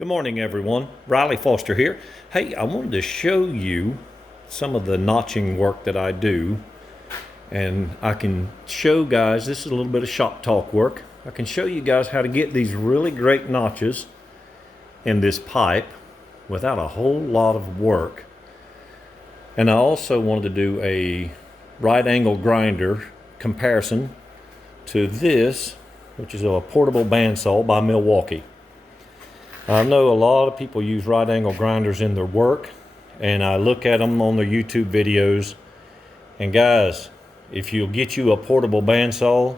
Good morning, everyone. Riley Foster here. Hey, I wanted to show you some of the notching work that I do. And I can show guys, this is a little bit of shop talk work. I can show you guys how to get these really great notches in this pipe without a whole lot of work. And I also wanted to do a right angle grinder comparison to this, which is a portable bandsaw by Milwaukee. I know a lot of people use right angle grinders in their work, and I look at them on their YouTube videos. And guys, if you'll get you a portable bandsaw,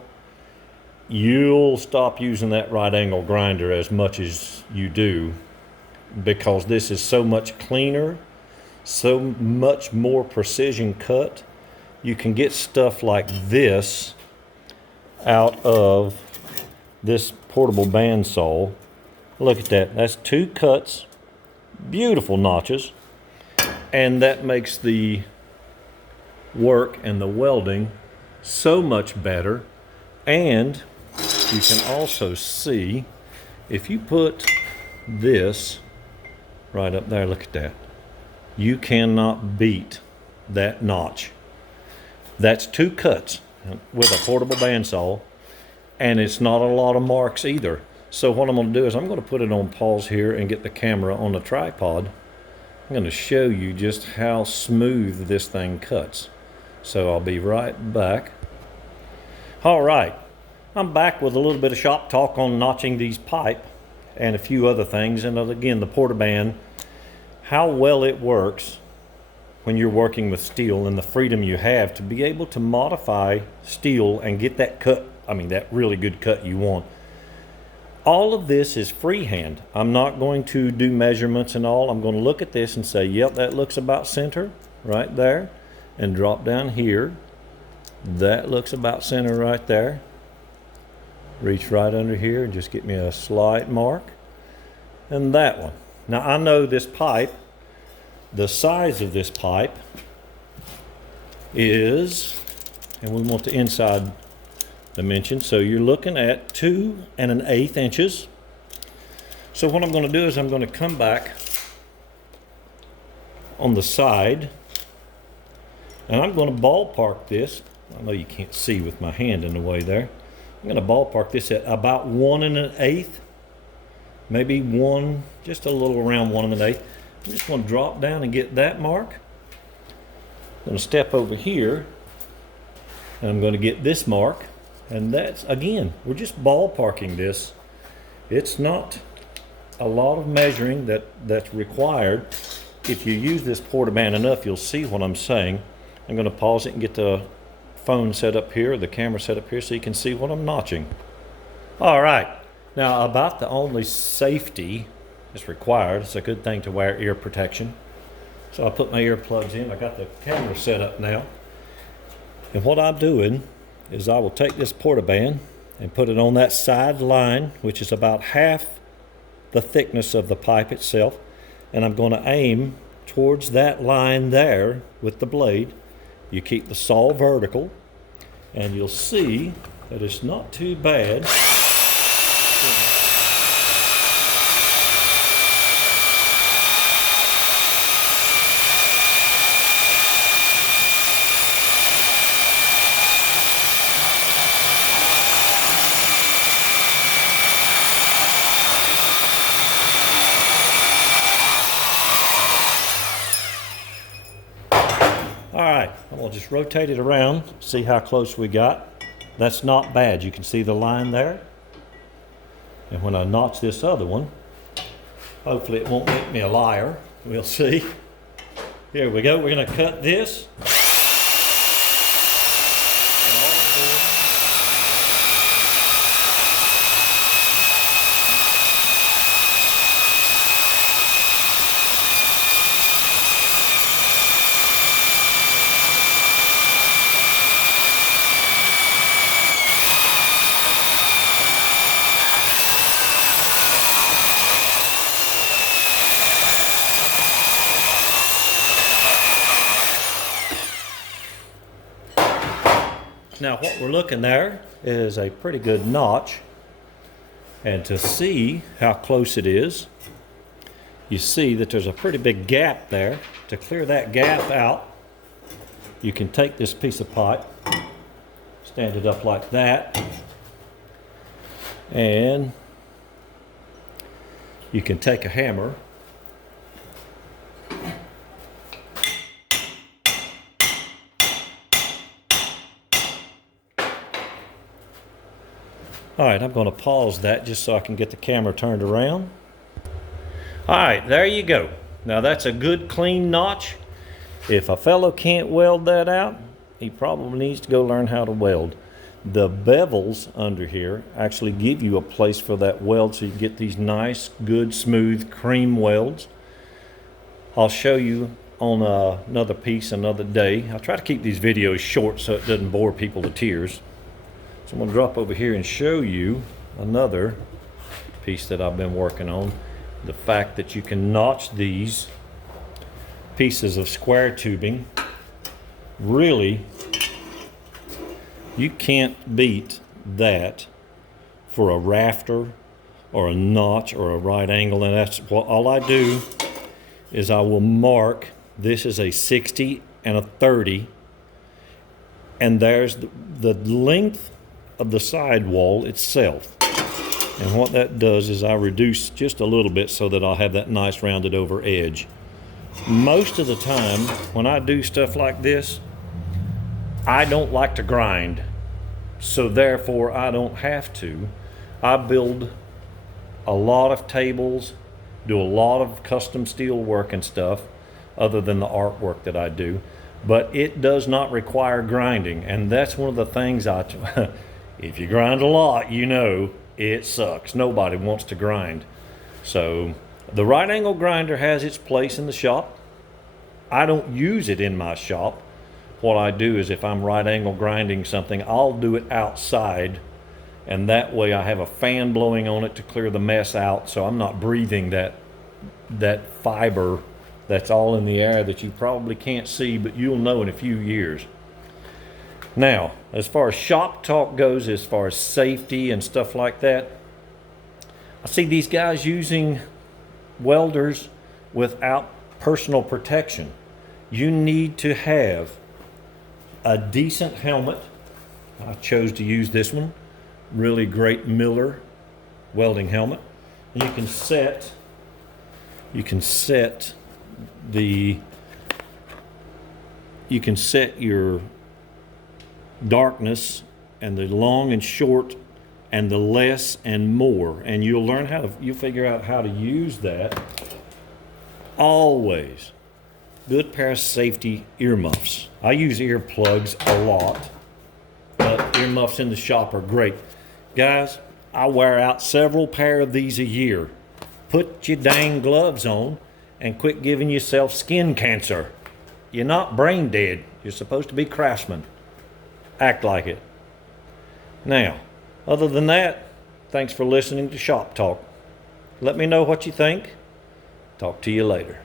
you'll stop using that right angle grinder as much as you do, because this is so much cleaner, so much more precision cut. You can get stuff like this out of this portable bandsaw. Look at that, that's two cuts, beautiful notches, and that makes the work and the welding so much better. And you can also see, if you put this right up there, look at that, you cannot beat that notch. That's two cuts with a portable bandsaw, and it's not a lot of marks either. So what I'm going to do is I'm going to put it on pause here and get the camera on the tripod. I'm going to show you just how smooth this thing cuts. So I'll be right back. All right, I'm back with a little bit of shop talk on notching these pipe and a few other things. And again, the Portaband, how well it works when you're working with steel, and the freedom you have to be able to modify steel and get that cut, that really good cut you want. All of this is freehand. I'm not going to do measurements and all. I'm going to look at this and say, yep, that looks about center right there, and drop down here. That looks about center right there. Reach right under here and just get me a slight mark. And that one. Now I know this pipe, the size of this pipe is, and we want the inside dimension, so you're looking at 2 1/8 inches. So what I'm going to do is I'm going to come back on the side, and I'm going to ballpark this. I know you can't see with my hand in the way there. I'm going to ballpark this at about 1 1/8, maybe one, just a little around 1 1/8. I'm just going to drop down and get that mark. I'm going to step over here, and I'm going to get this mark. And that's, again, we're just ballparking this. It's not a lot of measuring that's required. If you use this Portaband enough, you'll see what I'm saying. I'm going to pause it and get the phone set up here, the camera set up here, so you can see what I'm notching. All right, now about the only safety that's required, it's a good thing to wear ear protection. So I put my earplugs in, I got the camera set up now. And what I'm doing is I will take this Portaband and put it on that side line, which is about half the thickness of the pipe itself, and I'm going to aim towards that line there with the blade. You keep the saw vertical, and you'll see that it's not too bad. All right, I'm gonna just rotate it around, see how close we got. That's not bad. You can see the line there. And when I notch this other one, hopefully it won't make me a liar. We'll see. Here we go. We're gonna cut this. And all I'm doing, now what we're looking there is a pretty good notch. And to see how close it is, you see that there's a pretty big gap there. To clear that gap out, you can take this piece of pipe, stand it up like that, and you can take a hammer All right, I'm going to pause that just so I can get the camera turned around. All right, there you go. Now that's a good clean notch. If a fellow can't weld that out, he probably needs to go learn how to weld. The bevels under here actually give you a place for that weld so you get these nice, good, smooth cream welds. I'll show you on another piece another day. I'll try to keep these videos short so it doesn't bore people to tears. So I'm going to drop over here and show you another piece that I've been working on. The fact that you can notch these pieces of square tubing. Really, you can't beat that for a rafter or a notch or a right angle. And that's what all I do is I will mark, this is a 60 and a 30, and there's the length of the sidewall itself. And what that does is I reduce just a little bit so that I'll have that nice rounded over edge. Most of the time when I do stuff like this, I don't like to grind, so therefore I don't have to. I build a lot of tables, do a lot of custom steel work and stuff other than the artwork that I do, but it does not require grinding. And that's one of the things if you grind a lot, you know it sucks. Nobody wants to grind. So the right angle grinder has its place in the shop. I don't use it in my shop. What I do is if I'm right angle grinding something, I'll do it outside, and that way I have a fan blowing on it to clear the mess out, so I'm not breathing that fiber that's all in the air that you probably can't see, but you'll know in a few years. Now, as far as shop talk goes, as far as safety and stuff like that, I see these guys using welders without personal protection. You need to have a decent helmet. I chose to use this one. Really great Miller welding helmet. And you can set your darkness and the long and short and the less and more, and you'll figure out how to use that. Always good pair of safety earmuffs. I use earplugs a lot, but earmuffs in the shop are great. Guys, I wear out several pair of these a year. Put your dang gloves on and quit giving yourself skin cancer. You're not brain dead. You're supposed to be craftsmen. Act like it. Now, other than that, thanks for listening to Shop Talk. Let me know what you think. Talk to you later.